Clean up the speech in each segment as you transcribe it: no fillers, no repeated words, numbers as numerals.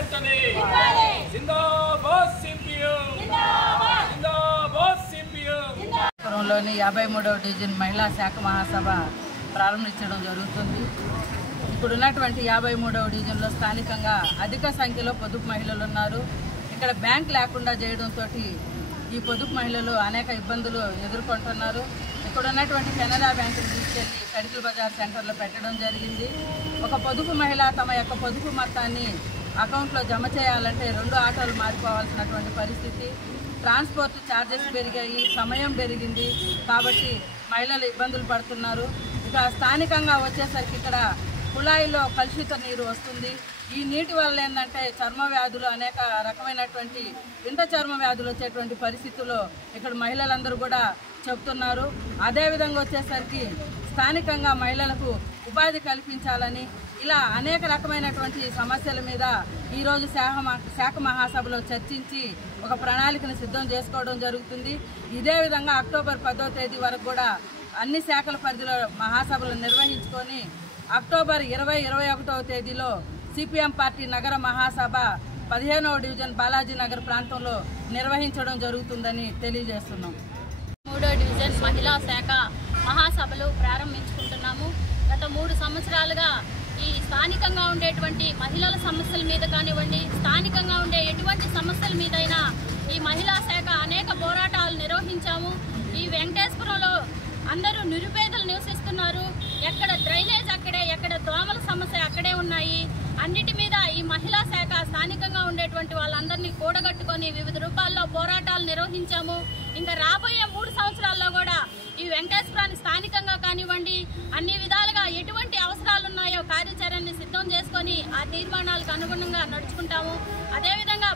వెంటనే జిందాబాద్ సిపిఎం జిందాబాద్ సిపిఎం. లోని 53వ డివిజన్ మహిళా శాఖ మహాసభ ప్రారంభించడం జరుగుతుంది. ఇప్పుడున్నటువంటి 53వ డివిజన్లో స్థానికంగా అధిక సంఖ్యలో పొదుపు మహిళలు ఉన్నారు. ఇక్కడ బ్యాంక్ లేకుండా చేయడంతో ఈ పొదుపు మహిళలు అనేక ఇబ్బందులు ఎదుర్కొంటున్నారు. ఇక్కడ ఉన్నటువంటి కెనరా బ్యాంకును తీసుకెళ్లి కడికల్ బజార్ సెంటర్లో పెట్టడం జరిగింది. ఒక పొదుపు మహిళ తమ యొక్క పొదుపు మొత్తాన్ని అకౌంట్లో జమ చేయాలంటే 2 ఆటోలు మారిపోవాల్సినటువంటి పరిస్థితి. ట్రాన్స్పోర్ట్ ఛార్జెస్ పెరిగాయి, సమయం పెరిగింది. కాబట్టి మహిళలు ఇబ్బందులు పడుతున్నారు. ఇక స్థానికంగా వచ్చేసరికి ఇక్కడ కుళాయిలో కలుషిత నీరు వస్తుంది. ఈ నీటి వల్ల ఏంటంటే చర్మ వ్యాధులు, అనేక రకమైనటువంటి వింత చర్మ వ్యాధులు వచ్చేటువంటి పరిస్థితుల్లో ఇక్కడ మహిళలందరూ కూడా చెప్తున్నారు. అదేవిధంగా వచ్చేసరికి స్థానికంగా మహిళలకు ఉపాధి కల్పించాలని ఇలా అనేక రకమైనటువంటి సమస్యల మీద ఈరోజు శాఖ మహాసభలో చర్చించి ఒక ప్రణాళికను సిద్ధం చేసుకోవడం జరుగుతుంది. ఇదే విధంగా అక్టోబర్ 10వ తేదీ వరకు కూడా అన్ని శాఖల పరిధిలో మహాసభలు నిర్వహించుకొని అక్టోబర్ 20-21వ తేదీలో సిపిఎం పార్టీ నగర మహాసభ 15వ డివిజన్ బాలాజీ నగర్ ప్రాంతంలో నిర్వహించడం జరుగుతుందని తెలియజేస్తున్నాం. 3వ డివిజన్ మహిళా శాఖ మహాసభలు ప్రారంభించుకుంటున్నాము. గత 3 సంవత్సరాలుగా ఈ స్థానికంగా ఉండేటువంటి మహిళల సమస్యల మీద కానివ్వండి, స్థానికంగా ఉండే ఎటువంటి సమస్యల మీదైనా ఈ మహిళా శాఖ అనేక పోరాటాలు నిర్వహించాము. ఈ వెంకటేశ్వరంలో అందరూ నిరుపేదలు నివసిస్తున్నారు. ఎక్కడ డ్రైనేజ్ అక్కడే, ఎక్కడ దోమల సమస్య అక్కడే ఉన్నాయి. అన్నిటి మీద ఈ మహిళా శాఖ స్థానికంగా ఉండేటువంటి వాళ్ళందరినీ కూడగట్టుకొని వివిధ రూపాల్లో పోరాటాలు నిర్వహించాము. ఇంకా రాబోయే 3 సంవత్సరాల్లో కూడా ఈ వెంకటేశ్వరాన్ని స్థానికంగా కానివ్వండి, అన్ని విధాలుగా ఎటువంటి అవసరాలు ఉన్నాయో కార్యాచరణని సిద్ధం చేసుకొని ఆ తీర్మానాలకు అనుగుణంగా నడుచుకుంటాము. అదేవిధంగా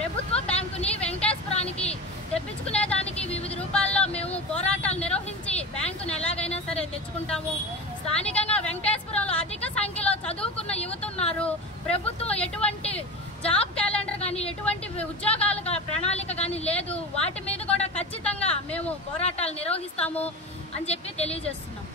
ప్రభుత్వ బ్యాంకుని వెంకటేశ్వరానికి తెప్పించుకునేదానికి వివిధ రూపాల్లో మేము పోరాటాలు నిర్వహించి బ్యాంకును ఎలాగైనా సరే తెచ్చుకుంటాము. స్థానికంగా వెంకటేశ్వరంలో అధిక సంఖ్యలో చదువుకున్న యువత ఉన్నారు. ప్రభుత్వం ఎటువంటి జాబ్ క్యాలెండర్ కానీ, ఎటువంటి ఉద్యోగాల ప్రణాళిక కానీ లేదు. వాటి మీద కూడా ఖచ్చితంగా మేము పోరాటాలు నిర్వహిస్తాము అని చెప్పి తెలియజేస్తున్నాం.